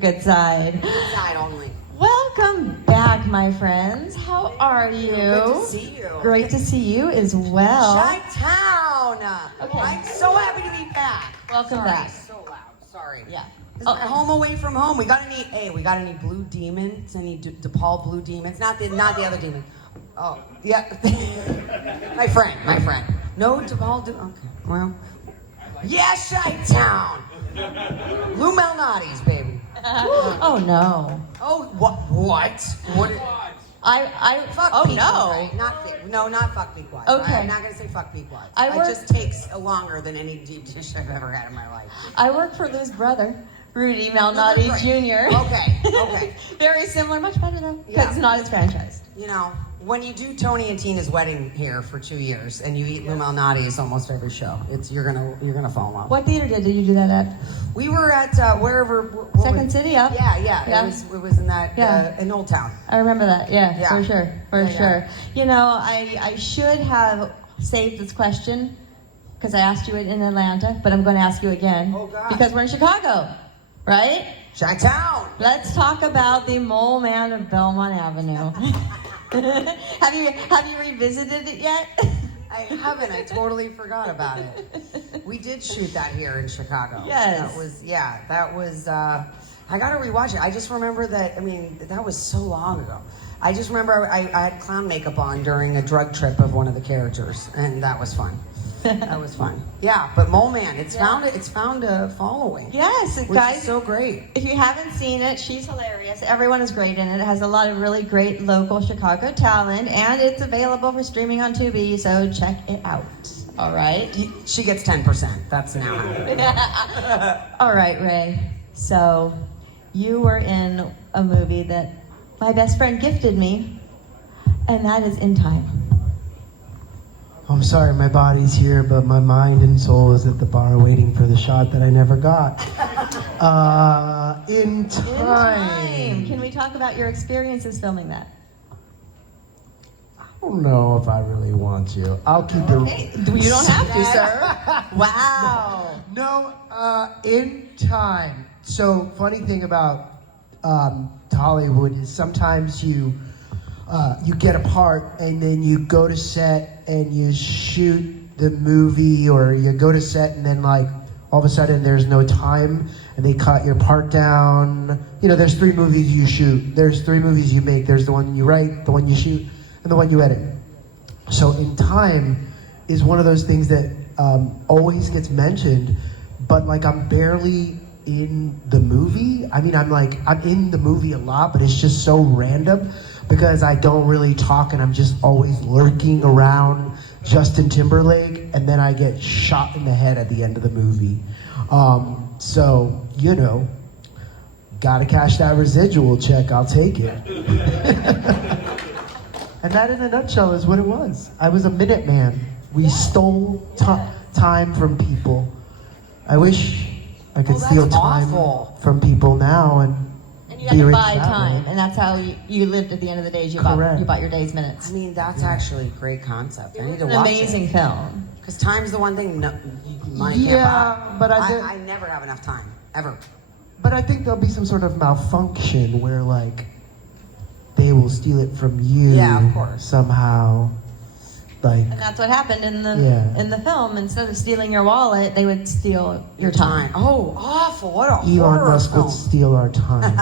good side. Good side only. Welcome back, my friends. How are you? Good to see you. Great to see you as well. Chi-Town. Okay. I'm so happy to be back. Welcome back. So loud. Sorry. Yeah. This is my home away from home. We got any blue demons? Any DePaul blue demons? Not the other demon. Oh, yeah. my friend. No DePaul. Okay. Well. Yeah, Chi-Town. Lou Malnati's, baby. Oh no. Oh, what? I Fuck oh Pequod, no. right? Not fuck Pequod. Okay. I'm not gonna say fuck Pequod. I It work- just takes longer than any deep dish I've ever had in my life. I work for Lou's brother, Rudy Malnati Right. Jr. Okay. Very similar, much better though, because Yeah. it's not as franchised. You know, when you do Tony and Tina's wedding here for 2 years and you eat Lou Malnati's almost every show, you're gonna fall in love. What theater did you do that at? We were at wherever. Second City up? Yeah. It was in that in Old Town. I remember that. Yeah. For sure. Yeah. Sure. You know, I should have saved this question because I asked you it in Atlanta, but I'm going to ask you again. Oh, God. Because we're in Chicago, right? Chi-Town. Let's talk about the Mole Man of Belmont Avenue. have you revisited it yet? I haven't. I totally forgot about it. We did shoot that here in Chicago. Yes. That was. I got to rewatch it. I just remember that. I mean, that was so long ago. I just remember I had clown makeup on during a drug trip of one of the characters, and that was fun. That was fun. Yeah, but Mole Man, it's found a following. Yes, which guys. is so great. If you haven't seen it, she's hilarious. Everyone is great in it. It has a lot of really great local Chicago talent, and it's available for streaming on Tubi, so check it out. All right? She gets 10%. That's now happening. All right, Ray. So, you were in a movie that my best friend gifted me, and that is In Time. I'm sorry, my body's here, but my mind and soul is at the bar waiting for the shot that I never got. In Time. Can we talk about your experiences filming that? I don't know if I really want to. I'll keep it. Okay. You don't have to, sir. Wow. No, In Time. So, funny thing about Hollywood is sometimes you get a part and then you go to set and you shoot the movie, or you go to set and then like all of a sudden there's no time and they cut your part down. You know, there's 3 movies you shoot. There's 3 movies you make. There's the one you write, the one you shoot, and the one you edit. So In Time is one of those things that always gets mentioned, but like I'm barely in the movie. I mean, I'm in the movie a lot, but it's just so random because I don't really talk and I'm just always lurking around Justin Timberlake, and then I get shot in the head at the end of the movie. So, you know, gotta cash that residual check, I'll take it. And that in a nutshell is what it was. I was a Minuteman. We stole time from people. I wish I could steal time from people now and you had to buy time, and that's how you lived at the end of the day. You bought your day's minutes. I mean, that's actually a great concept. I need to It's an watch amazing film. Because time's the one thing money can't buy. But I never have enough time, ever. But I think there'll be some sort of malfunction where, like, they will steal it from you. Yeah, of course. Somehow. Like, And that's what happened in the film. Instead of stealing your wallet, they would steal your time. Oh, awful! What a Elon horror Musk film. would steal our time.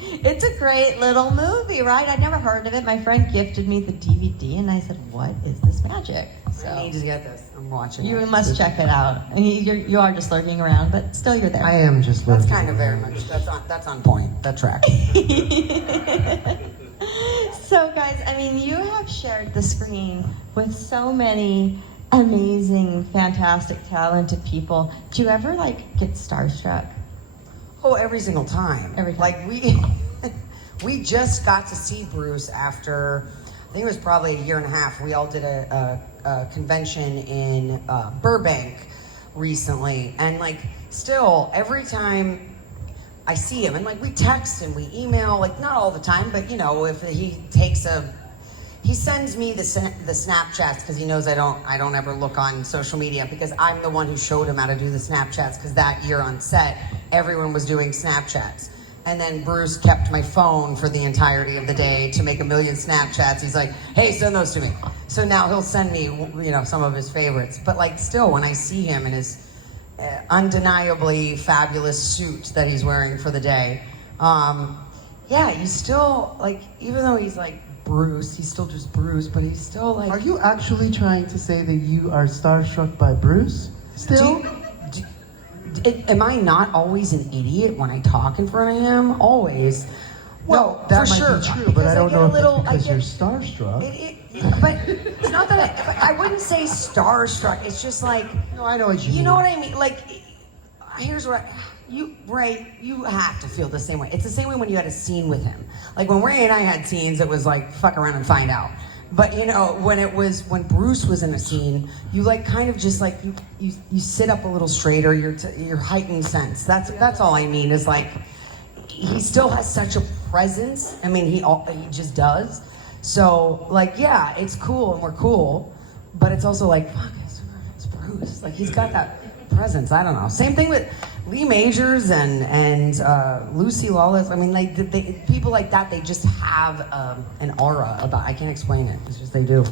It's a great little movie, right? I'd never heard of it. My friend gifted me the DVD, and I said, "What is this magic?" So I need to get this. I'm watching. you it. must check it out. I mean, you are just lurking around, but still, you're there. I am just That's lurking kind of very much. That's on point. That track. So, guys, I mean, you have shared the screen with so many amazing, fantastic, talented people. Do you ever, like, get starstruck? Oh, every single time. Every time. Like we just got to see Bruce after, I think it was probably a year and a half. We all did a convention in Burbank recently, and like still every time I see him, and like we text and we email, like not all the time, but you know, if he takes he sends me the Snapchats because he knows I don't ever look on social media because I'm the one who showed him how to do the Snapchats because that year on set everyone was doing Snapchats. And then Bruce kept my phone for the entirety of the day to make a million Snapchats. He's like, hey, send those to me. So now he'll send me, some of his favorites. But like still, when I see him in his undeniably fabulous suit that he's wearing for the day, he's still like, even though he's like Bruce, he's still just Bruce, but he's still like... Are you actually trying to say that you are starstruck by Bruce still? Am I not always an idiot when I talk in front of him? Always. Well, that might sure. be true, but I don't know if it's because you're starstruck. But it's not that I wouldn't say starstruck. It's just like... No, I know what you mean. You know what I mean? Like, here's what Ray, you have to feel the same way. It's the same way when you had a scene with him. Like when Ray and I had scenes, it was like, fuck around and find out. But when Bruce was in a scene, you like kind of just like, you sit up a little straighter, your heightened sense. That's all I mean is like, he still has such a presence. I mean, he just does. So like, yeah, it's cool and we're cool, but it's also like, fuck, it's Bruce. Like he's got that presence. I don't know. Same thing with Lee Majors and Lucy Lawless. I mean, like people like that, they just have an aura about. I can't explain it. It's just they do.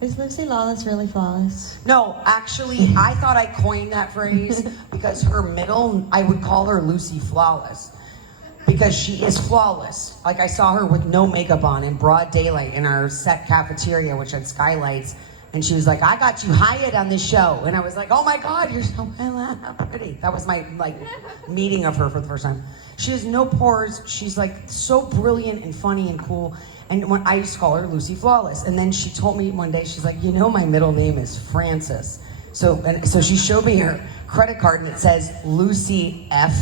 Is Lucy Lawless really flawless? No, actually, I thought I coined that phrase because her middle, I would call her Lucy Flawless because she is flawless. Like I saw her with no makeup on in broad daylight in our set cafeteria, which had skylights. And she was like, I got you hired on this show. And I was like, oh my God, you're so pretty. That was my meeting of her for the first time. She has no pores. She's like so brilliant and funny and cool. And when I used to call her Lucy Flawless. And then she told me one day, she's like, my middle name is Frances. So she showed me her credit card and it says Lucy F.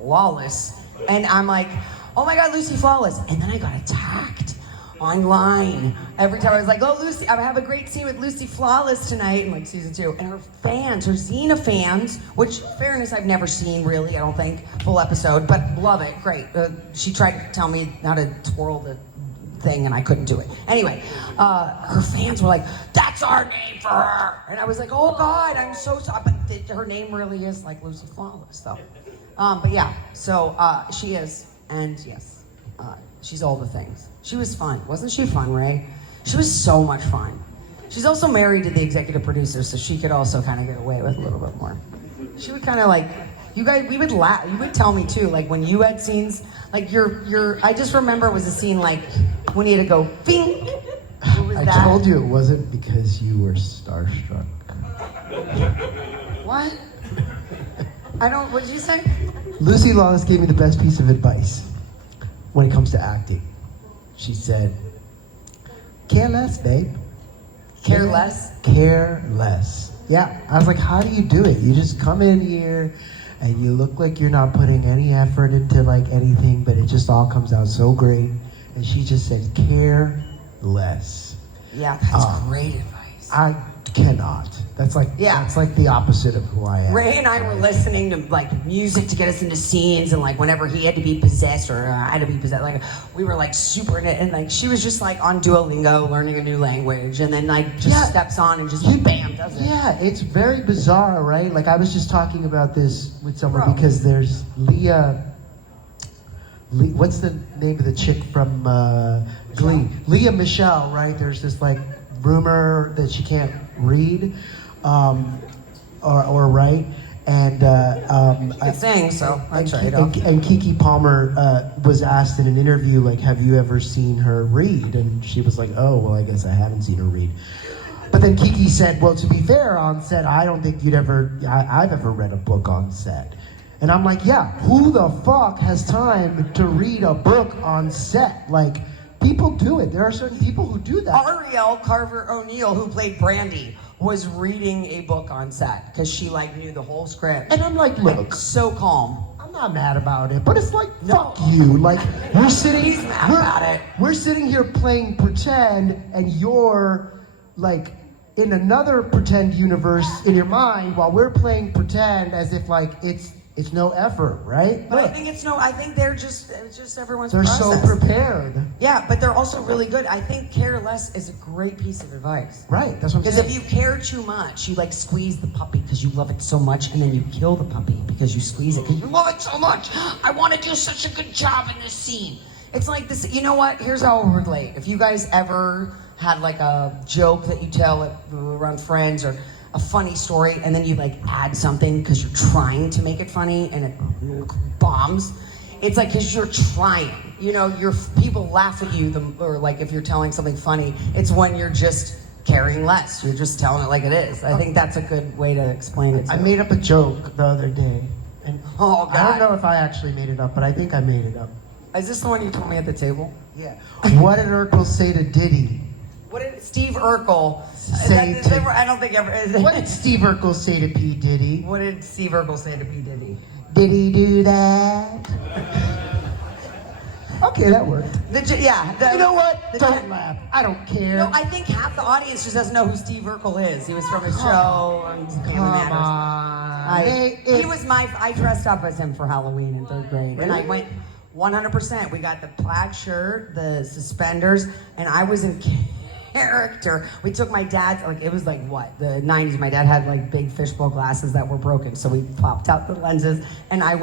Lawless. And I'm like, oh my God, Lucy Flawless. And then I got attacked online. Every time I was like, oh, Lucy, I have a great scene with Lucy Flawless tonight in like season 2. And her fans, her Xena fans, which fairness I've never seen really, I don't think, full episode, but love it, great. She tried to tell me how to twirl the thing and I couldn't do it. Anyway, her fans were like, that's our name for her. And I was like, oh God, I'm so sorry. But her name really is like Lucy Flawless though. But yeah, so she is, and yes, she's all the things. She was fun. Wasn't she fun, Ray? She was so much fun. She's also married to the executive producer, so she could also kind of get away with a little bit more. She would kind of like, you guys, we would laugh. You would tell me too, like when you had scenes, like I just remember it was a scene like when you had to go, bing. What was I that? told you it wasn't because you were starstruck. What? What did you say? Lucy Lawless gave me the best piece of advice when it comes to acting. She said, care less, babe. Care less? Care less. Yeah, I was like, how do you do it? You just come in here and you look like you're not putting any effort into like anything, but it just all comes out so great. And she just said, care less. Yeah, that's great advice. I cannot. That's like the opposite of who I am. Ray and I were listening to like music to get us into scenes, and like whenever he had to be possessed or I had to be possessed, like we were like super in it, and like she was just like on Duolingo learning a new language, and then like just steps on and just bam does it. Yeah, it's very bizarre, right? Like I was just talking about this with someone because there's Leah. What's the name of the chick from Glee? Leah Michelle, right? There's this like rumor that she can't read or write, and I sing, so I tried. And Kiki Palmer was asked in an interview, like, have you ever seen her read? And she was like, oh, well, I guess I haven't seen her read. But then Kiki said, well, to be fair, on set, I don't think I've ever read a book on set. And I'm like, yeah, who the fuck has time to read a book on set? Like, people do it. There are certain people who do that. Ariel Carver O'Neill, who played Brandy, was reading a book on set because she like knew the whole script. And I'm like, look, so calm. I'm not mad about it, but it's like, fuck you. Like, we're sitting, He's mad about it. We're sitting here playing pretend, and you're like in another pretend universe in your mind while we're playing pretend as if like it's no effort, right? But I think it's I think it's just everyone's They're process. so prepared. Yeah, but they're also really good. I think care less is a great piece of advice. Right, that's what I'm Because saying. if you care too much, you like squeeze the puppy because you love it so much, and then you kill the puppy because you squeeze it because you love it so much. I want to do such a good job in this scene. It's like this. You know what? Here's how I would relate. If you guys ever had like a joke that you tell around friends or a funny story, and then you like add something because you're trying to make it funny, and it bombs. It's like because you're trying. You know, people laugh at you, or like if you're telling something funny, it's when you're just caring less. You're just telling it like it is. I think that's a good way to explain it. I made up a joke the other day. And Oh, God. I don't know if I actually made it up, but I think I made it up. Is this the one you told me at the table? Yeah. What did Urkel say to Diddy? What did Steve Urkel Say to- I don't think ever. What did Steve Urkel say to P. Diddy? What did Steve Urkel say to P. Diddy? Did he do that? Okay, that worked. You know what? Don't laugh. I don't care. No, I think half the audience just doesn't know who Steve Urkel is. He was from a show on Family Come Matters. on. I dressed up as him for Halloween in 3rd grade, and I went 100%. We got the plaid shirt, the suspenders, and I was in character. We took my dad's, like, it was like what, the 90s. My dad had like big fishbowl glasses that were broken, so we popped out the lenses, and I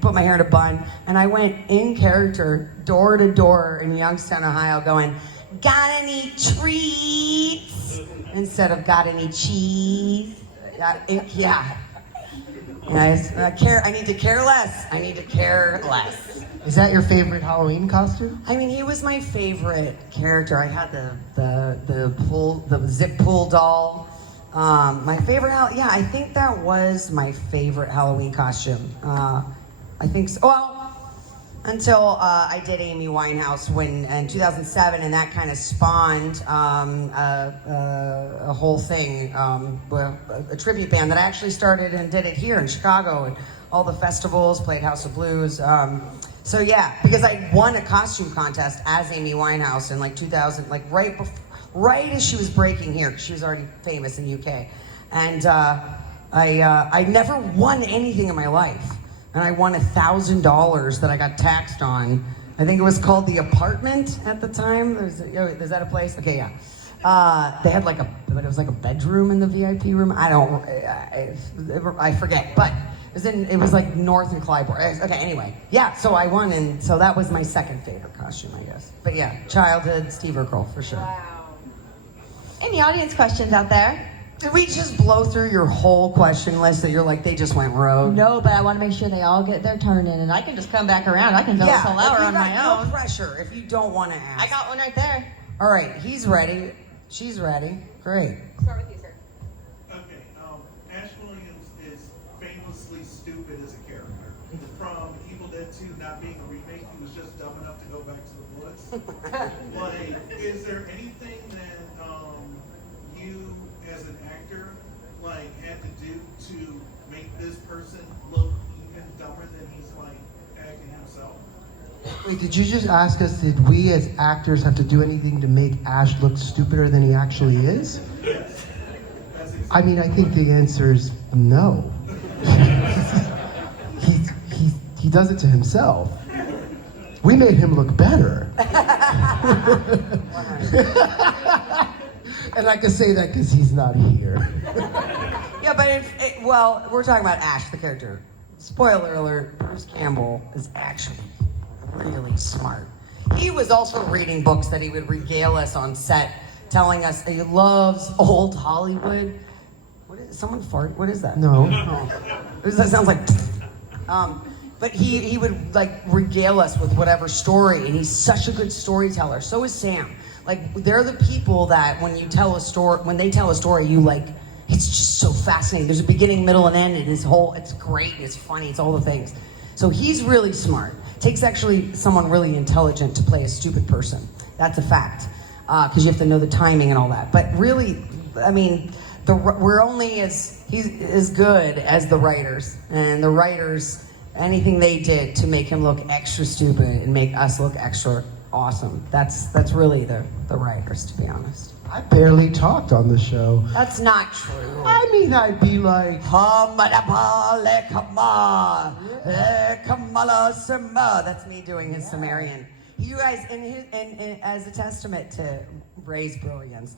put my hair in a bun, and I went in character, door to door in Youngstown, Ohio, going, "Got any treats?" instead of "Got any cheese?" Yeah. Guys, I need to care less. I need to care less. Is that your favorite Halloween costume? I mean, he was my favorite character. I had the zip pull doll. My favorite, I think that was my favorite Halloween costume. I think so. Well, until I did Amy Winehouse in 2007, and that kind of spawned a whole thing, a tribute band that I actually started and did it here in Chicago, and all the festivals, played House of Blues. So yeah, because I won a costume contest as Amy Winehouse in like 2000, like right as she was breaking here, 'cause she was already famous in UK, and I never won anything in my life, and I won $1,000 that I got taxed on. I think it was called The Apartment at the time. Is that a place? Okay, yeah. They had but it was like a bedroom in the VIP room. I forget, but. It was like North and Clybourne. Okay, anyway. Yeah, so I won, and so that was my second favorite costume, I guess. But yeah, childhood Steve Urkel, for sure. Wow. Any audience questions out there? Did we just blow through your whole question list that you're like, they just went rogue? No, but I want to make sure they all get their turn in, and I can just come back around. I can fill this whole hour on my own. No pressure if you don't want to ask. I got one right there. All right, he's ready. She's ready. Great. Start with you, sir. Okay, Ash Williams is famously stupid as a character. From Evil Dead 2 not being a remake, he was just dumb enough to go back to the woods. Like, is there anything that you, as an actor, like had to do to make this person look even dumber than he's like acting himself? Wait, did you just ask us, did we as actors have to do anything to make Ash look stupider than he actually is? Yes. I mean, I think the answer is no. He does it to himself. We made him look better. And I can say that because he's not here. Yeah, but well, we're talking about Ash, the character. Spoiler alert, Bruce Campbell is actually really smart. He was also reading books that he would regale us on set, telling us that he loves old Hollywood. Someone fart? What is that? No. Oh. That sounds like... But he would like regale us with whatever story, and he's such a good storyteller. So is Sam. Like, they're the people that when they tell a story, you like, it's just so fascinating. There's a beginning, middle, and end, and it's great, it's funny, it's all the things. So he's really smart. Takes actually someone really intelligent to play a stupid person. That's a fact, because you have to know the timing and all that. But really, I mean, we're only as good as the writers, and the writers, anything they did to make him look extra stupid and make us look extra awesome. That's really the writers, to be honest. I barely talked on the show. That's not true. I mean, I'd be like, That's me doing his Sumerian. You guys, and as a testament to Ray's brilliance,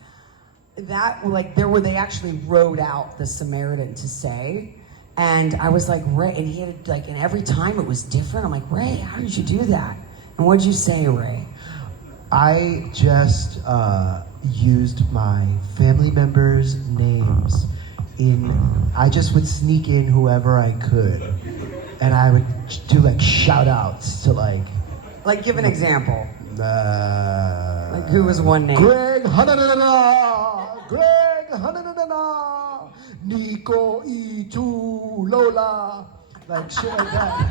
that they actually wrote out the Samaritan to say, and I was like, Ray, and he had and every time it was different. I'm like, Ray, how did you do that? And what'd you say, Ray? I just used my family members' names I just would sneak in whoever I could, and I would do shout outs to give an example. Who was one name? Greg Hananana, Greg Hananana, Nico E2 Lola, shit like that.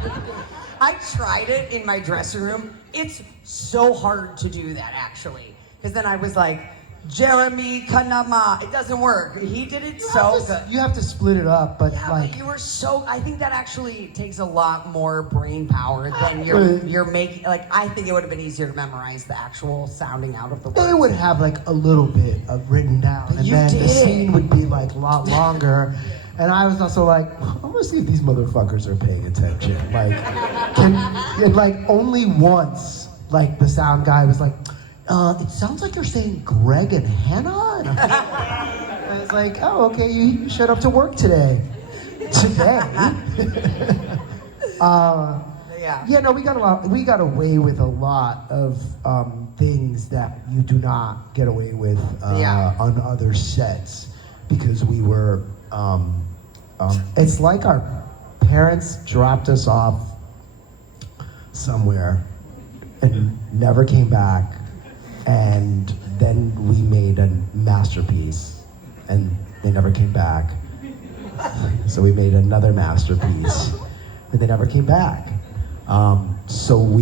I tried it in my dressing room. It's so hard to do that, actually. Because then I was like, Jeremy Kanama. It doesn't work. He did it so good. You have to split it up, but but you were so. I think that actually takes a lot more brain power than you're making. I think it would have been easier to memorize the actual sounding out of the words. They would have a little bit of written down, and then the scene would be a lot longer. And I was also I'm gonna see if these motherfuckers are paying attention. Only once, the sound guy was it sounds like you're saying Greg and Hannah. And I was like, oh, okay, you showed up to work today. Yeah, no, we got away with a lot of things that you do not get away with on other sets because we were. It's like our parents dropped us off somewhere and never came back, and then we made a masterpiece, and they never came back. So we made another masterpiece, and they never came back. So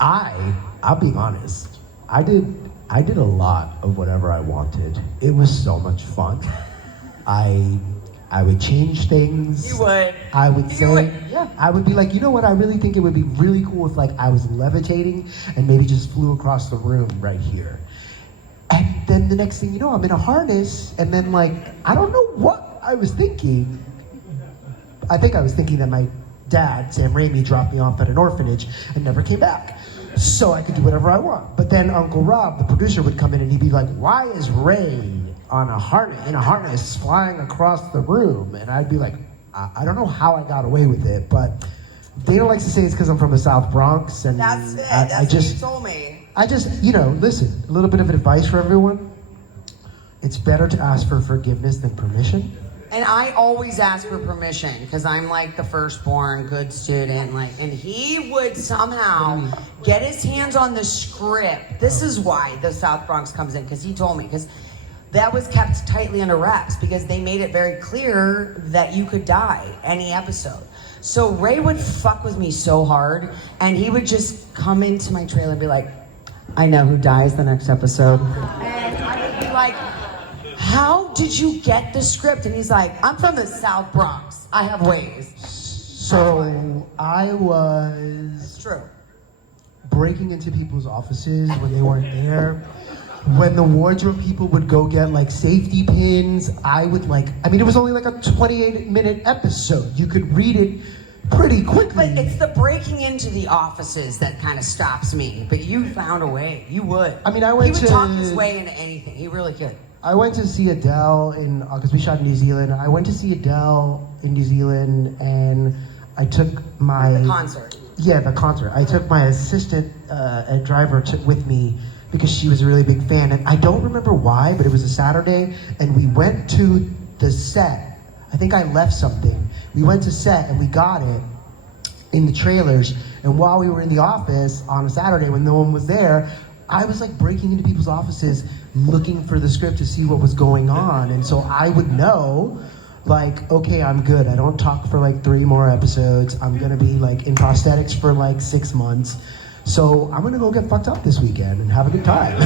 I'll be honest, I did a lot of whatever I wanted. It was so much fun. I would change things. You would. I would say, yeah. I would be you know what? I really think it would be really cool if I was levitating and maybe just flew across the room right here. And then the next thing you know, I'm in a harness, and then I don't know what I was thinking. I think I was thinking that my dad, Sam Raimi, dropped me off at an orphanage and never came back. So I could do whatever I want. But then Uncle Rob, the producer, would come in and he'd be like, why is Ray in a harness flying across the room? And I'd be like, I don't know how I got away with it, but Dana likes to say it's because I'm from the South Bronx, and that's it. That's what you told me. I just, listen, a little bit of advice for everyone. It's better to ask for forgiveness than permission. And I always ask for permission because I'm the firstborn good student. And he would somehow get his hands on the script. This is why the South Bronx comes in, because he told me, because that was kept tightly under wraps because they made it very clear that you could die any episode. So Ray would fuck with me so hard, and he would just come into my trailer and be like, I know who dies the next episode. And I would be like, how did you get the script? And he's like, I'm from the South Bronx. I have ways. So I was It's true. breaking into people's offices when they weren't there. When the wardrobe people would go get safety pins, I would it was only a 28-minute episode. You could read it pretty quickly. But it's the breaking into the offices that kind of stops me. But you found a way. You would. I He would talk his way into anything. He really could. I went to see Adele because we shot in New Zealand. I went to see Adele in New Zealand, and I took my... The concert. Yeah, the concert. I took my assistant and driver with me because she was a really big fan. And I don't remember why, but it was a Saturday, and we went to the set. I think I left something. We went to set, and we got it in the trailers. And while we were in the office on a Saturday when no one was there, I was breaking into people's offices looking for the script to see what was going on. And so I would know, okay, I'm good. I don't talk for 3 more episodes. I'm gonna be in prosthetics for 6 months. So I'm gonna go get fucked up this weekend and have a good time.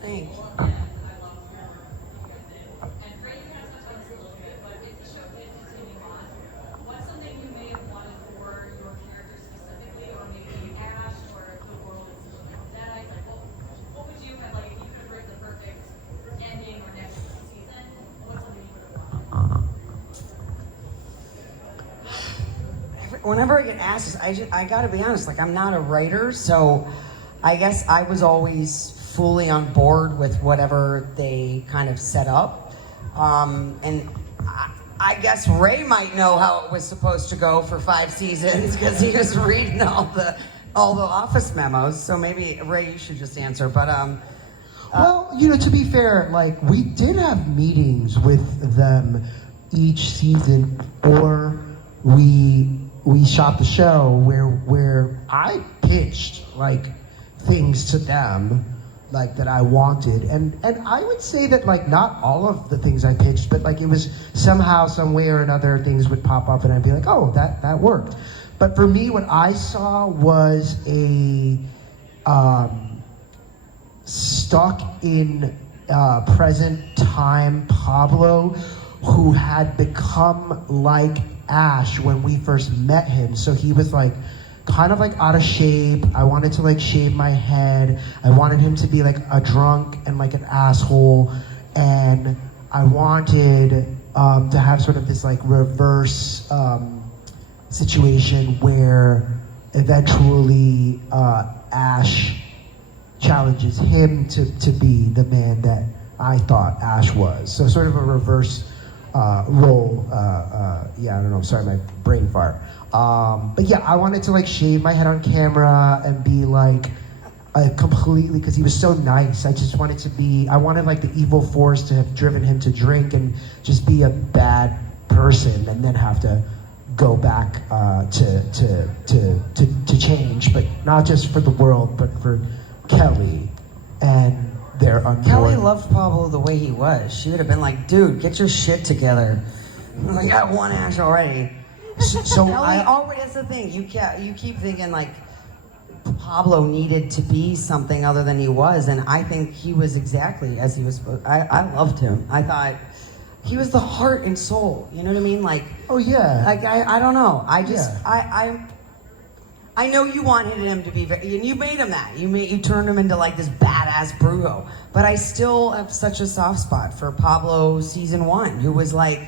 Thank you. whenever I get asked this, I gotta be honest, like I'm not a writer, so I guess I was always fully on board with whatever they kind of set up. And I guess Ray might know how it was supposed to go for 5 seasons because he was reading all the office memos. So maybe Ray, you should just answer. But well, to be fair, like we did have meetings with them each season, or we shot the show where I pitched like things to them like that I wanted, and I would say that like not all of the things I pitched, but like it was somehow, some way or another, things would pop up and I'd be like, oh, that worked. But for me, what I saw was a stuck in present time Pablo who had become like Ash when we first met him. So he was like kind of like out of shape. I wanted to like shave my head. I wanted him to be like a drunk and like an asshole. And I wanted to have sort of this like reverse situation where eventually Ash challenges him to be the man that I thought Ash was. So sort of a reverse role. Yeah, I don't know. Sorry, my brain fart. But yeah, I wanted to like shave my head on camera and be like completely, because he was so nice. I just wanted to be, I wanted like the evil force to have driven him to drink and just be a bad person and then have to go back to change, but not just for the world, but for Kelly and their unborn. Kelly loved Pablo the way he was. She would have been like, dude, get your shit together. I got one ash already. So Kelly always, that's the thing. You keep thinking like Pablo needed to be something other than he was, and I think he was exactly as he was supposed. I loved him. I thought he was the heart and soul. You know what I mean? Like, oh yeah. Like I don't know. I just Yeah. I know you wanted him to be very, and you made him that. You turned him into like this badass Brujo. But I still have such a soft spot for Pablo season 1, who was like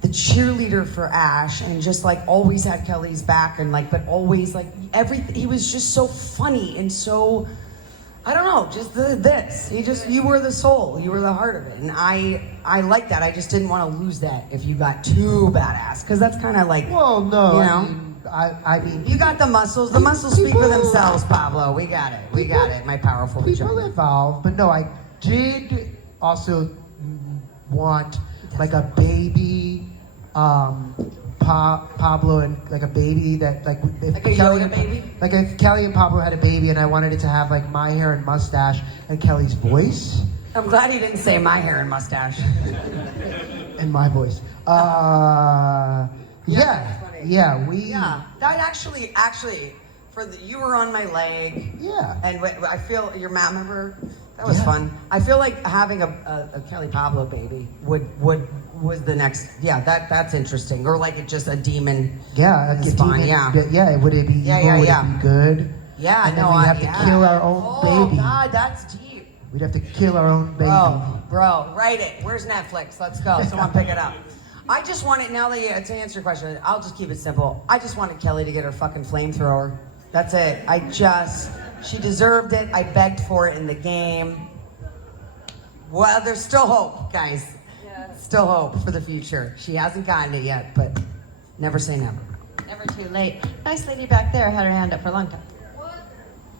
the cheerleader for Ash and just like always had Kelly's back and like, but always like everything. He was just so funny and so, I don't know, just this. You were the soul. You were the heart of it. And I like that. I just didn't want to lose that if you got too badass. Because that's kind of like, well, no, you know. I mean, You got the muscles. The muscles speak for themselves, Pablo. We got it. We got it. My powerful people vagina. evolve, but no, I did also want like a baby Pablo and like a baby that like if Like a Kelly Yoda and, baby? like if Kelly and Pablo had a baby and I wanted it to have like my hair and mustache and Kelly's voice I'm glad he didn't say my hair and mustache. and my voice. Yeah, That actually, you were on my leg. Yeah. And I feel your mom. Remember, that was Yeah. fun. I feel like having a Kelly Pablo baby was the next. Yeah, that's interesting. Or like it just a demon. Yeah, It's fine, yeah. Yeah, would it be evil? Yeah, Would yeah. it be good? Yeah, And no, then we'd have to kill our own baby. Oh God, that's deep. We'd have to kill our own baby. Bro, write it. Where's Netflix? Let's go. Someone pick it up. I just wanted, now that to answer your question, I'll just keep it simple. I just wanted Kelly to get her fucking flamethrower. That's it. She deserved it. I begged for it in the game. Well, there's still hope, guys. Yeah. Still hope for the future. She hasn't gotten it yet, but never say never. Never too late. Nice lady back there had her hand up for a long time. What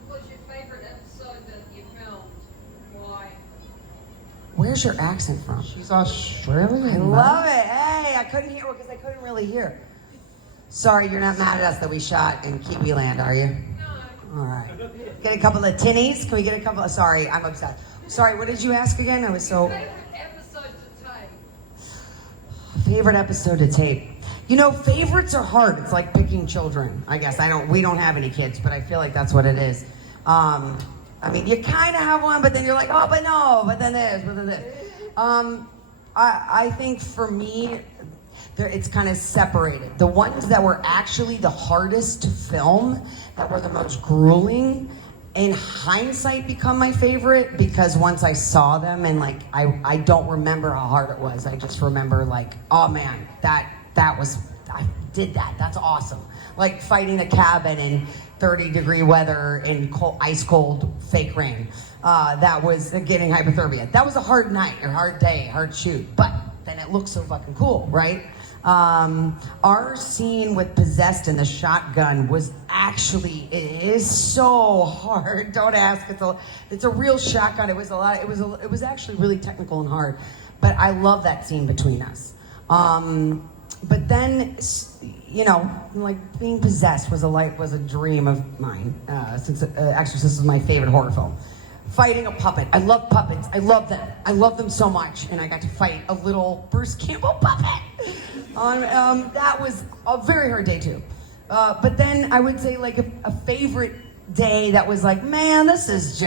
was your favorite episode that you filmed? Why? Where's your accent from? She's Australian. I love it. Hey, I couldn't hear because I couldn't really hear. Sorry, you're not mad at us that we shot in Kiwi Land, are you? No. All right. Get a couple of tinnies? Can we get a couple of... Sorry, I'm upset. Sorry, what did you ask again? I was so... Favorite episode to tape? Favorite episode to tape. You know, favorites are hard. It's like picking children. I guess we don't have any kids, but I feel like that's what it is. I mean, you kind of have one, but then you're like, oh, but no, but then this, but then this. I think for me, it's kind of separated. The ones that were actually the hardest to film, that were the most grueling, in hindsight become my favorite because once I saw them and like, I don't remember how hard it was. I just remember like, oh man, that I did that. That's awesome. Like fighting a cabin in 30-degree weather in ice cold fake rain. That was getting hypothermia. That was a hard night, or hard day, hard shoot. But then it looked so fucking cool, right? Our scene with Possessed and the shotgun was actually, it is so hard. Don't ask. It's a real shotgun. It was actually really technical and hard. But I love that scene between us. But then, you know, like being possessed was a dream of mine. Since Exorcist is my favorite horror film. Fighting a puppet. I love puppets. I love them. I love them so much. And I got to fight a little Bruce Campbell puppet. That was a very hard day too. But then I would say like a favorite day that was like, man, this is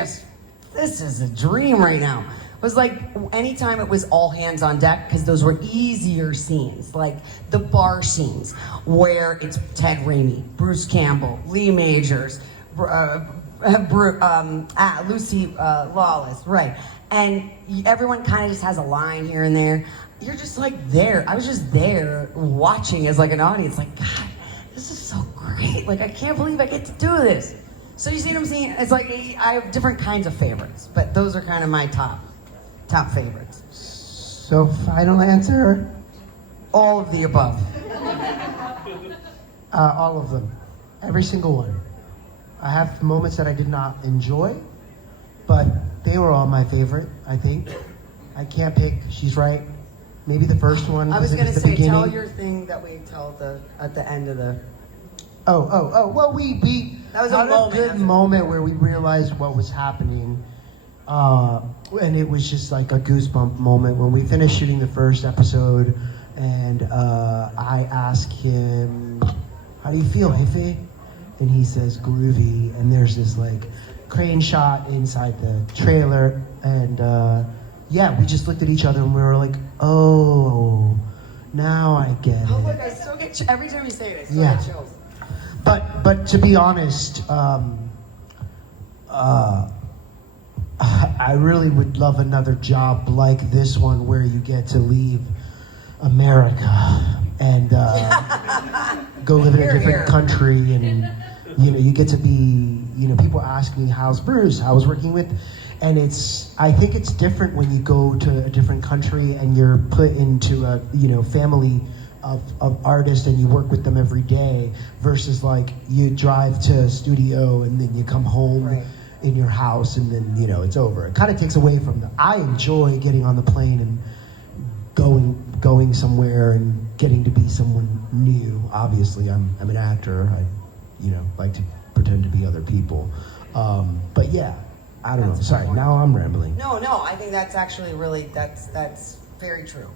a dream right now. Was like anytime it was all hands on deck, because those were easier scenes, like the bar scenes where it's Ted Raimi, Bruce Campbell, Lee Majors, Lucy Lawless, right? And everyone kind of just has a line here and there. You're just like there. I was just there watching as like an audience, like, God, this is so great. Like, I can't believe I get to do this. So you see what I'm saying? It's like I have different kinds of favorites, but those are kind of my top favorites. So final answer? All of the above. All of them. Every single one. I have moments that I did not enjoy, but they were all my favorite, I think. I can't pick. She's right. Maybe the first one. I was going to the say, beginning. tell your thing that we tell at the end of the... Oh. Well, we That was a had moment. good moment where we realized what was happening. And it was just like a goosebump moment when we finished shooting the first episode, and I asked him, how do you feel, Hefe? And he says, groovy. And there's this like crane shot inside the trailer, and yeah, we just looked at each other and we were like, oh, now I get it. Oh, look, I still get every time you say it, I still Yeah. get chills. But to be honest, I really would love another job like this one where you get to leave America and go live in a different country, and you get to be, people ask me, how's Bruce, how's working with, and I think it's different when you go to a different country and you're put into a family of artists and you work with them every day versus like you drive to a studio and then you come home. Right. In your house and then it's over. It kind of takes away from I enjoy getting on the plane and going somewhere and getting to be someone new. Obviously I'm an actor. I like to pretend to be other people. But yeah, I don't know. Sorry, now I'm rambling. No, I think that's actually really, that's very true.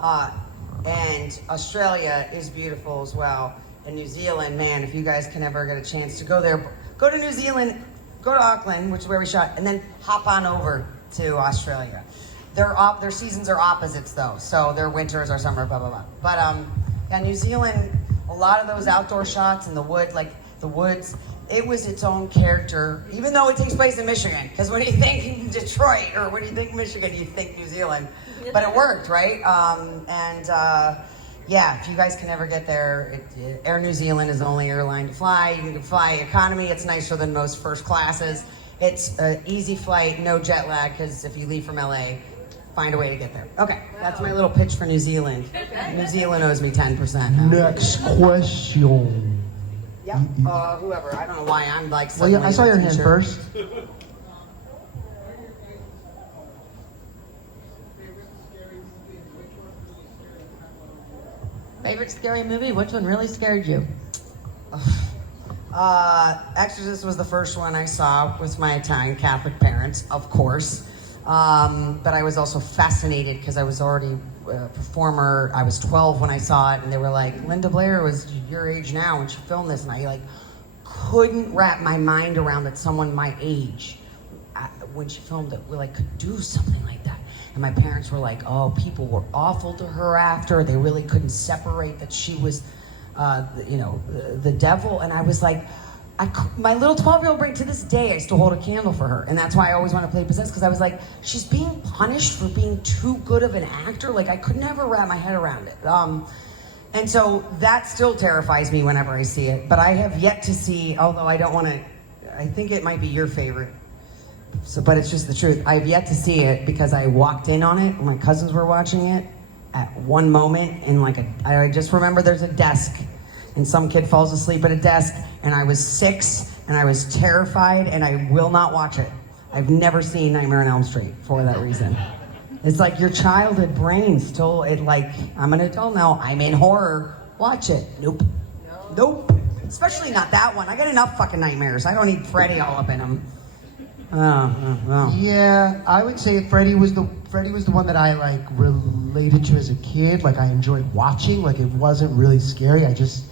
And Australia is beautiful as well. And New Zealand, man, if you guys can ever get a chance to go there, go to New Zealand, go to Auckland, which is where we shot, and then hop on over to Australia. Their seasons are opposites though, so their winter is our summer, blah, blah, blah. But yeah, New Zealand, a lot of those outdoor shots in the woods, it was its own character, even though it takes place in Michigan. Because when you think Detroit or when you think Michigan, you think New Zealand. But it worked, right? Yeah, if you guys can ever get there, Air New Zealand is the only airline to fly. You can fly economy. It's nicer than most first classes. It's an easy flight, no jet lag, because if you leave from LA, find a way to get there. Okay, that's my little pitch for New Zealand. New Zealand owes me 10% now. Next question. Yep, whoever. I don't know why I'm like... Well, yeah, I saw your hand first. Favorite scary movie? Which one really scared you? Exorcist was the first one I saw with my Italian Catholic parents, of course. But I was also fascinated because I was already a performer. I was 12 when I saw it, and they were like, Linda Blair was your age now when she filmed this, and I couldn't wrap my mind around that someone my age, when she filmed it, could do something like that. And my parents were like, oh, people were awful to her after. They really couldn't separate that she was, the devil. And I was like, my little 12-year-old brain, to this day, I still hold a candle for her. And that's why I always want to play Possessed, because I was like, she's being punished for being too good of an actor. I could never wrap my head around it. And so that still terrifies me whenever I see it. But I have yet to see, although I don't want to, I think it might be your favorite. So, but it's just the truth. I've yet to see it because I walked in on it. My cousins were watching it at one moment, and I just remember there's a desk, and some kid falls asleep at a desk, and I was 6, and I was terrified, and I will not watch it. I've never seen Nightmare on Elm Street for that reason. It's like your childhood brain still, I'm an adult now, I'm in horror, watch it. Nope. Nope. Especially not that one. I got enough fucking nightmares. I don't need Freddy all up in them. Oh. Yeah, I would say Freddy was the one that I like related to as a kid. Like I enjoyed watching. Like it wasn't really scary. I just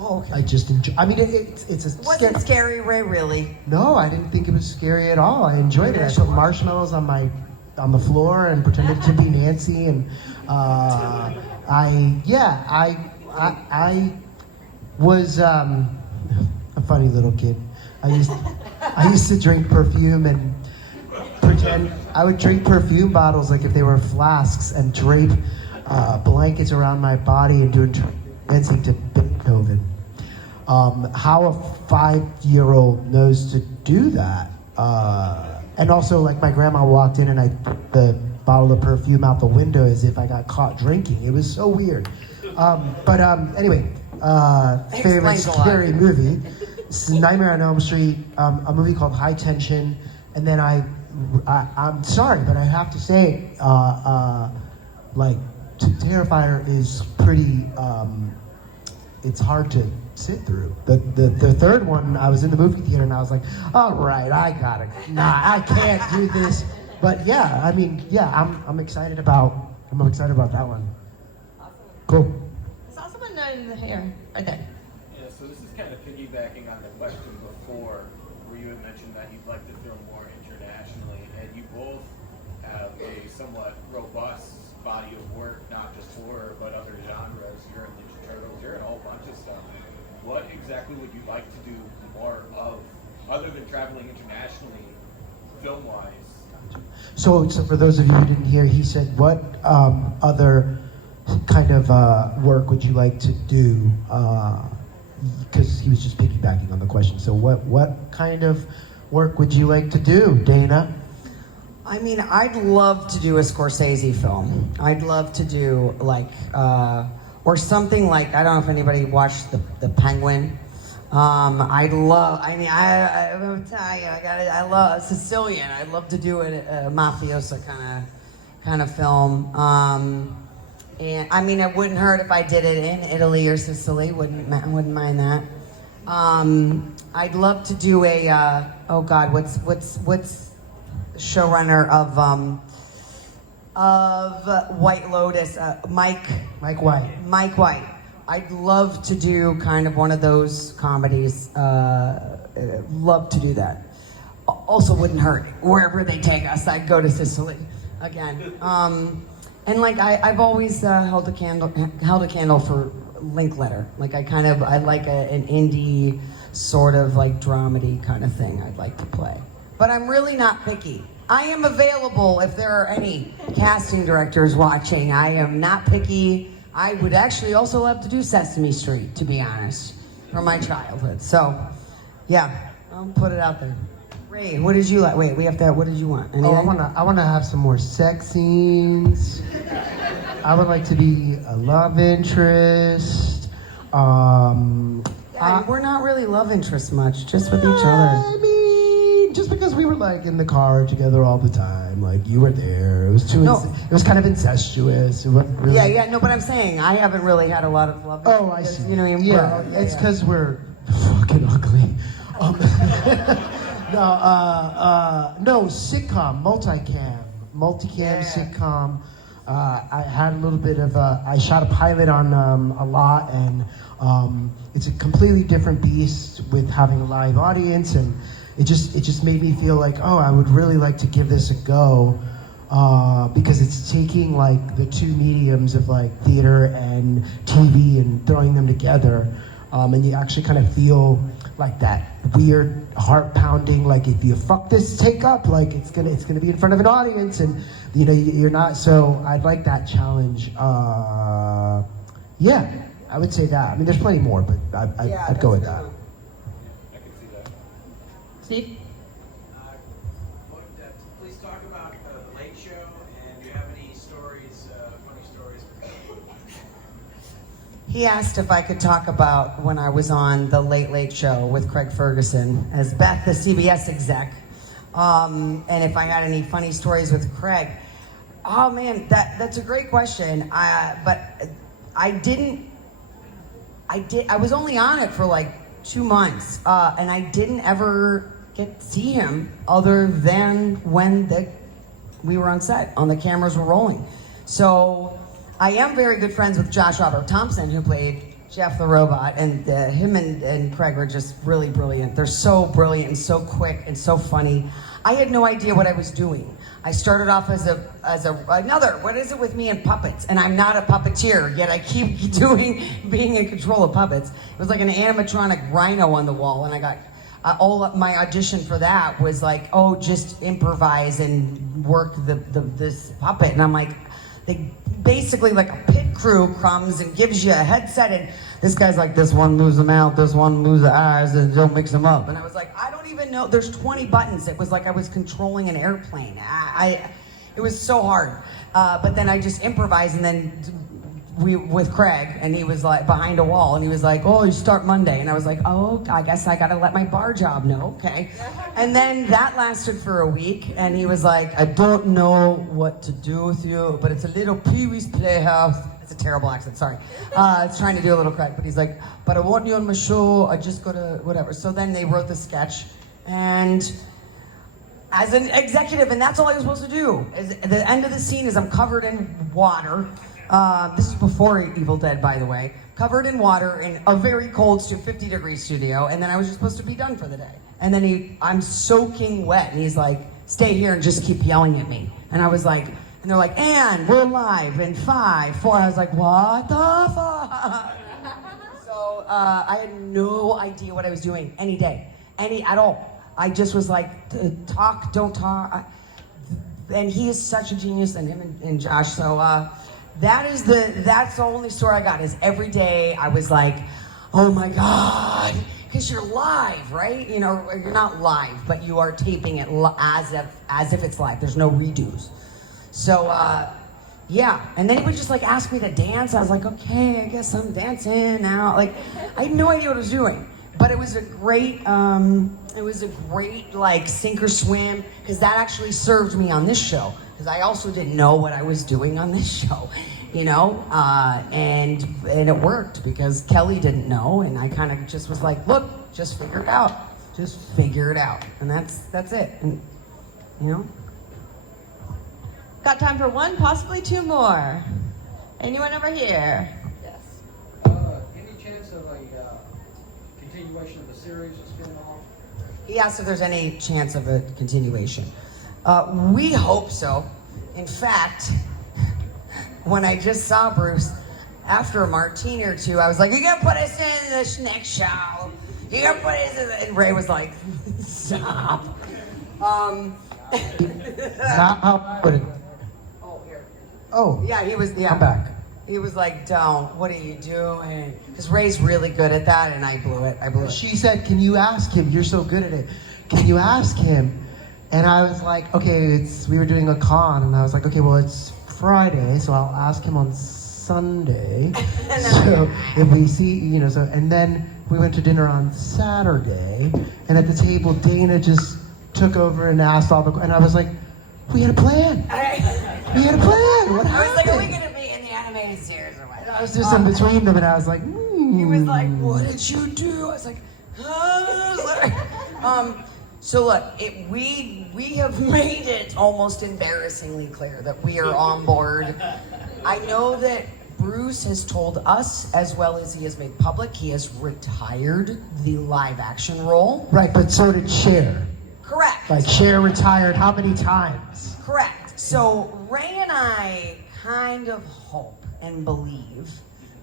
enjoy. I mean, it's a. Wasn't scary, Ray? Really? No, I didn't think it was scary at all. I enjoyed it. I put marshmallows on the floor and pretended to be Nancy, and I was a funny little kid. I used to drink perfume and pretend I would drink perfume bottles like if they were flasks and drape blankets around my body and doing dancing to Beethoven. How a 5-year-old knows to do that. And also, like, my grandma walked in and I put the bottle of perfume out the window as if I got caught drinking. It was so weird. Anyway, favorite scary movie. This is Nightmare on Elm Street, a movie called High Tension. And then I'm sorry, but I have to say, Terrifier is pretty, it's hard to sit through. The third one, I was in the movie theater and I was like, all right, I can't do this. But yeah, I mean, yeah, I'm excited about that one. Cool. I saw someone in the hair right there. Yeah, so this is kind of piggybacking on the question before, where you had mentioned that you'd like to film more internationally, and you both have a somewhat robust body of work, not just horror, but other genres. You're in Ninja Turtles, you're in a whole bunch of stuff. What exactly would you like to do more of, other than traveling internationally, film-wise? So for those of you who didn't hear, he said, what other kind of work would you like to do? Because he was just piggybacking on the question. So what kind of work would you like to do, Dana? I mean, I'd love to do a Scorsese film. I'd love to do or something like, I don't know if anybody watched the Penguin. I love Sicilian. I'd love to do a mafiosa kind of film. And I mean, it wouldn't hurt if I did it in Italy or Sicily. Wouldn't mind that. I'd love to do what's showrunner of White Lotus, Mike White. I'd love to do kind of one of those comedies. Love to do that. Also wouldn't hurt. Wherever they take us, I'd go to Sicily again. And I've always held a candle for Linklater. I like an indie sort of dramedy kind of thing I'd like to play. But I'm really not picky. I am available if there are any casting directors watching. I am not picky. I would actually also love to do Sesame Street, to be honest, from my childhood. So, yeah, I'll put it out there. Ray, what did you like? Wait, we have to. What did you want? Anything? I wanna have some more sex scenes. I would like to be a love interest. We're not really love interests much, just with each other. I mean, just because we were in the car together all the time, you were there. It was it was kind of incestuous. It wasn't really... Yeah. No, but I'm saying I haven't really had a lot of love. Oh, I see. You know what I mean? Yeah, it's because we're fucking ugly. No, sitcom, multicam sitcom. I had a little bit of I shot a pilot on a lot, and it's a completely different beast with having a live audience, and it just made me feel like, oh, I would really like to give this a go, because it's taking the two mediums of theater and TV and throwing them together, and you actually kind of feel that weird heart pounding, if you fuck this take up, it's gonna be in front of an audience, and you're not. So I'd like that challenge. Yeah, I would say that. I mean, there's plenty more, but I'd go with that. I can see that. Steve? Please talk about the Late Show, and do you have any stories, funny stories? He asked if I could talk about when I was on the Late Late Show with Craig Ferguson as Beth, the CBS exec, and if I had any funny stories with Craig. Oh man, that's a great question. But I was only on it for like 2 months, and I didn't ever get to see him other than when we were on set, the cameras were rolling. So I am very good friends with Josh Otto Thompson, who played Jeff the Robot, and him and Craig are just really brilliant. They're so brilliant and so quick and so funny. I had no idea what I was doing. I started off as another, what is it with me and puppets? And I'm not a puppeteer, yet I keep being in control of puppets. It was like an animatronic rhino on the wall, and I got, my audition for that was like, oh, just improvise and work this puppet. And I'm like, they basically like a pit crew comes and gives you a headset, and this guy's like, this one moves the mouth, this one moves the eyes, and don't mix them up. And I was like, I don't even know. There's 20 buttons. It was like I was controlling an airplane. It was so hard. But then I just improvised, and then with Craig, and he was like behind a wall, and he was like, oh, you start Monday. And I was like, oh, I guess I gotta let my bar job know, okay. And then that lasted for a week, and he was like, I don't know what to do with you, but it's a little Pee-wee's Playhouse. It's a terrible accent, sorry. It's trying to do a little Craig, but he's like, but I want you on my show, I just gotta, whatever. So then they wrote the sketch, and as an executive, and that's all I was supposed to do. The end of the scene is I'm covered in water. This is before Evil Dead, by the way. Covered in water in a very cold 50-degree studio, and then I was just supposed to be done for the day. And then I'm soaking wet, and he's like, stay here and just keep yelling at me. And I was like, and they're like, and we're live in 5, 4. I was like, what the fuck? So I had no idea what I was doing any day, at all. I just was like, talk, don't talk. And he is such a genius, and him and Josh. So that's the only story I got. Is every day I was like, oh my God, because you're live, right? You know, you're not live, but you are taping it as if it's live. There's no redos. So yeah, and then he would just like ask me to dance. I was like, okay, I guess I'm dancing now. Like, I had no idea what I was doing. But it was a great like sink or swim, because that actually served me on this show, because I also didn't know what I was doing on this show, you know, and it worked because Kelly didn't know, and I kind of just was like, look, just figure it out, and that's it, and you know. Got time for one, possibly two more. Anyone over here? Yes. Any chance of a continuation of the series or spin-off? He asked if there's any chance of a continuation. We hope so. In fact, when I just saw Bruce, after a martini or two, I was like, you gotta put us in this next show. You gotta put us in this. And Ray was like, stop. Not how I put it. Oh, here. Oh, Yeah, he was, yeah. I'm back. He was like, don't, what are you doing? Because Ray's really good at that, and I blew it. She said, can you ask him? You're so good at it. Can you ask him? And I was like, okay, we were doing a con, and I was like, okay, well, it's Friday, so I'll ask him on Sunday. So if we see, you know, so, and then we went to dinner on Saturday, and at the table, Dana just took over and asked all the, and I was like, we had a plan. We had a plan. What happened? I was like, are we going to be in the animated series or what? I was just in between them, and I was like, He was like, what did you do? I was like, so look, we have made it almost embarrassingly clear that we are on board. I know that Bruce has told us, as well as he has made public, he has retired the live action role. right, but so did Cher. Correct. Like, Cher retired how many times? Correct. So Ray and I kind of hope and believe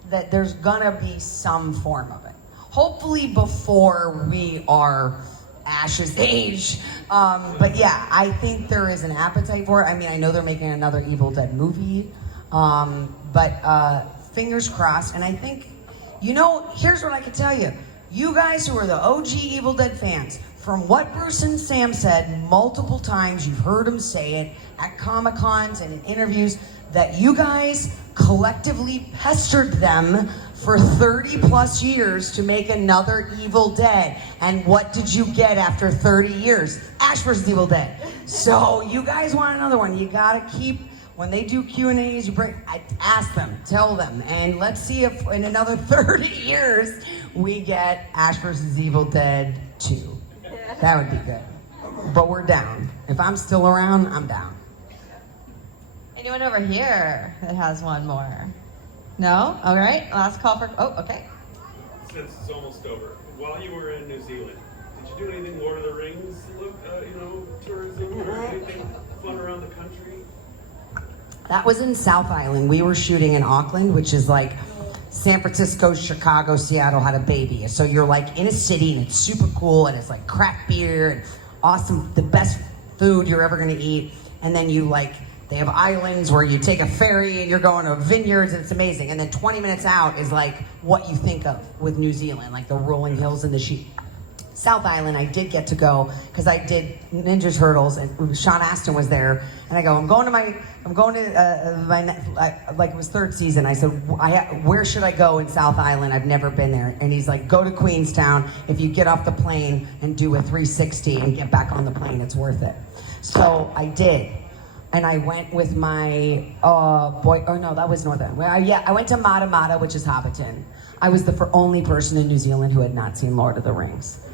that there's gonna be some form of it. Hopefully before we are Ash's age. But yeah, I think there is an appetite for it. I mean, I know they're making another Evil Dead movie. But fingers crossed. And I think You know, here's what I can tell you. You guys who are the OG Evil Dead fans, from what Bruce and Sam said multiple times, you've heard them say it at Comic-Cons and in interviews, that you guys collectively pestered them for 30 plus years to make another Evil Dead. And what did you get after 30 years? Ash vs. Evil Dead. So you guys want another one. You gotta keep, when they do Q&As, I ask them, tell them, and let's see if in another 30 years we get Ash vs. Evil Dead 2. That would be good. But we're down. If I'm still around, I'm down. Anyone over here that has one more? No? All right. Last call for. Oh, okay. Since it's almost over, while you were in New Zealand, did you do anything Lord of the Rings, tourism or anything fun around the country? That was in South Island. We were shooting in Auckland, which is like San Francisco, Chicago, Seattle had a baby. So you're like in a city and it's super cool and it's like craft beer and awesome, the best food you're ever gonna eat. And then you like, they have islands where you take a ferry and you're going to vineyards and it's amazing. And then 20 minutes out is like what you think of with New Zealand, like the rolling hills and the sheep. South Island, I did get to go because I did Ninja Turtles and Sean Astin was there. And I go, I'm going to my, like it was third season. I said, where should I go in South Island? I've never been there. And he's like, go to Queenstown. If you get off the plane and do a 360 and get back on the plane, it's worth it. So I did. And I went with my that was Northern. I went to Mata Mata, which is Hobbiton. I was the only person in New Zealand who had not seen Lord of the Rings.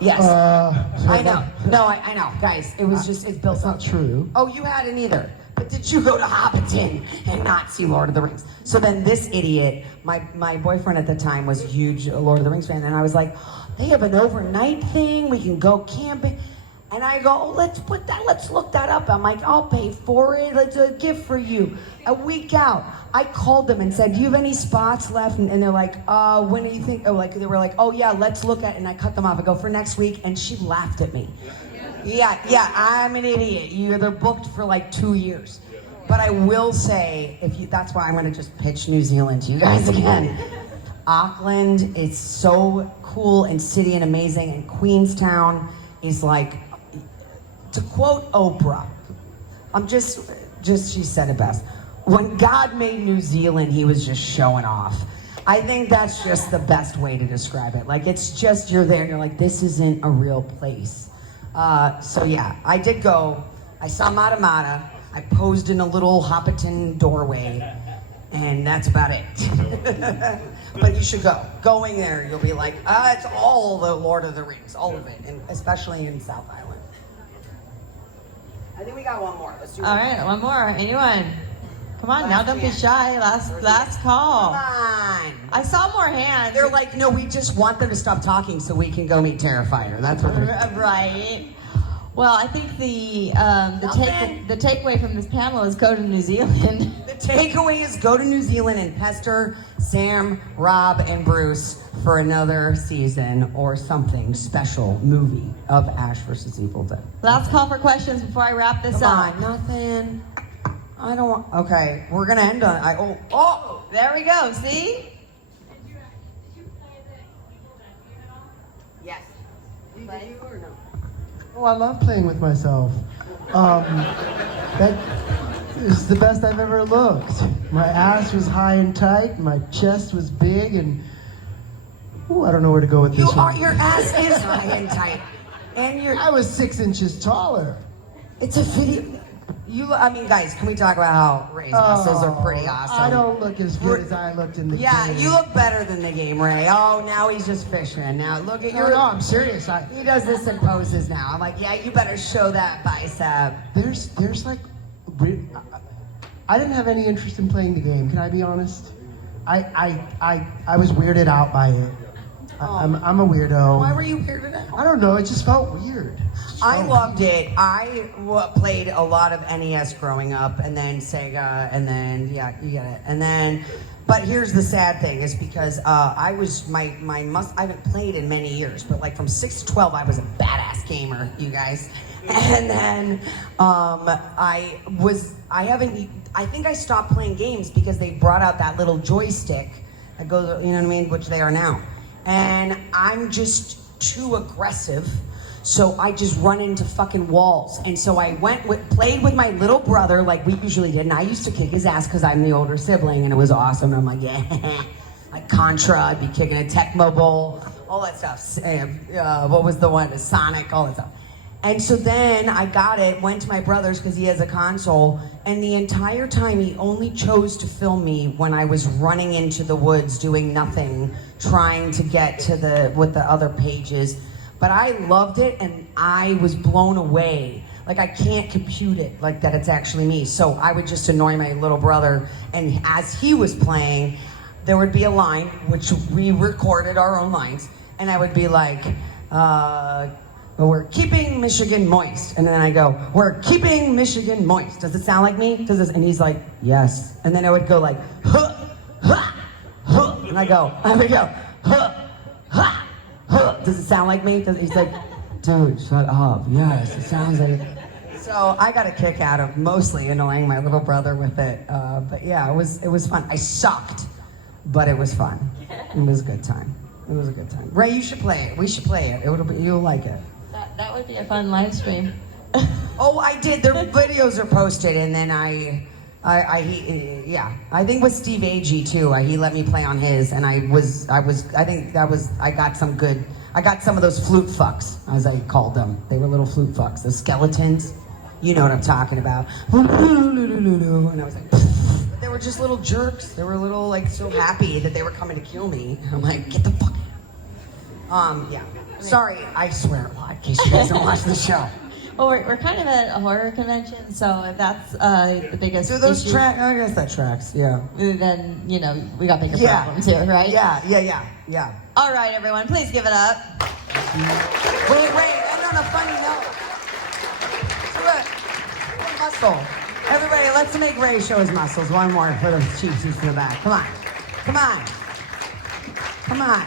Yes. I know. No, I know. Guys, it was just, it's built up. That's not true. Oh, you hadn't either. But did you go to Hobbiton and not see Lord of the Rings? So then this idiot, my boyfriend at the time was a huge Lord of the Rings fan, and I was like, they have an overnight thing, we can go camping. And I go, let's look that up. I'm like, I'll pay for it. It's a gift for you. A week out, I called them and said, do you have any spots left? And they're like, when do you think? Oh, like they were like, oh yeah, let's look at it. And I cut them off. I go, for next week. And she laughed at me. Yeah, I'm an idiot. They're booked for like 2 years. But I will say, that's why I'm gonna just pitch New Zealand to you guys again. Auckland is so cool and city and amazing. And Queenstown is like, to quote Oprah, she said it best. When God made New Zealand, he was just showing off. I think that's just the best way to describe it. Like, it's just, you're there and you're like, this isn't a real place. So yeah, I did go. I saw Mata Mata. I posed in a little Hobbiton doorway. And that's about it. But you should go. Going there, you'll be like, it's all the Lord of the Rings, all of it, and especially in South Island. I think we got one more. Let's do All right, one more. Anyone? Come on, now don't be shy. Last call. Come on. I saw more hands. They're like, no, we just want them to stop talking so we can go meet Terrifier. That's what they're Right. Well, I think the takeaway from this panel is go to New Zealand. The takeaway is go to New Zealand and pester Sam, Rob, and Bruce for another season or something special movie of Ash vs. Evil Dead. Last call for questions before I wrap this up. Come on, nothing. I don't want. Okay, we're gonna end on. There we go. See? Yes. Did you or no? Oh, I love playing with myself. That is the best I've ever looked. My ass was high and tight, my chest was big, and I don't know where to go with this one. Your ass is high and tight, and I was 6 inches taller. It's a video. Guys, can we talk about how Ray's muscles are pretty awesome? I don't look as good as I looked in the game. Yeah, you look better than the game, Ray. Oh, now he's just fishing. Now look at your. No, I'm serious. He does this in poses now. I'm like, yeah, you better show that bicep. There's like, I didn't have any interest in playing the game. Can I be honest? I was weirded out by it. I'm a weirdo. Why were you weirded out? I don't know. It just felt weird. I loved it. I played a lot of NES growing up, and then Sega, and then you get it. And then, but here's the sad thing: is because I haven't played in many years, but like from 6 to 12, I was a badass gamer, you guys. And then I think I stopped playing games because they brought out that little joystick I go, you know what I mean, which they are now. And I'm just too aggressive, so I just run into fucking walls. And so I played with my little brother like we usually did, and I used to kick his ass because I'm the older sibling, and it was awesome. And I'm like, yeah, like Contra, I'd be kicking a Tecmo Bowl, all that stuff. What was the one? Sonic, all that stuff. And so then I got it, went to my brother's because he has a console, and the entire time he only chose to film me when I was running into the woods doing nothing, trying to get to with the other pages. But I loved it, and I was blown away. Like, I can't compute it, like that it's actually me. So I would just annoy my little brother, and as he was playing, there would be a line, which we recorded our own lines, and I would be like, we're keeping Michigan moist. And then I go, we're keeping Michigan moist. Does it sound like me? And he's like, yes. And then I would go like, huh, huh, huh. And I would go, huh, huh, huh. Does it sound like me? He's like, dude, shut up. Yes, it sounds like it. So I got a kick out of mostly annoying my little brother with it. But yeah, it was fun. I sucked, but it was fun. It was a good time. It was a good time. Ray, you should play it. We should play it. You'll like it. That would be a fun live stream. Oh, I did. Their videos are posted, and then I think with Steve Agee too. He let me play on his, and I got some of those flute fucks, as I called them. They were little flute fucks, the skeletons. You know what I'm talking about. And I was like, but they were just little jerks. They were little, like, so happy that they were coming to kill me. I'm like, get the fuck out. Yeah. Sorry, I swear a lot in case you guys don't watch the show. Well, we're kind of at a horror convention, so if that's the biggest Do those issue, track? I guess that tracks. Yeah. then, we got bigger problems here, right? Yeah. All right, everyone, please give it up. Wait, end on a funny note. Do a muscle. Everybody, let's make Ray show his muscles. One more for the cheap seats in the back. Come on.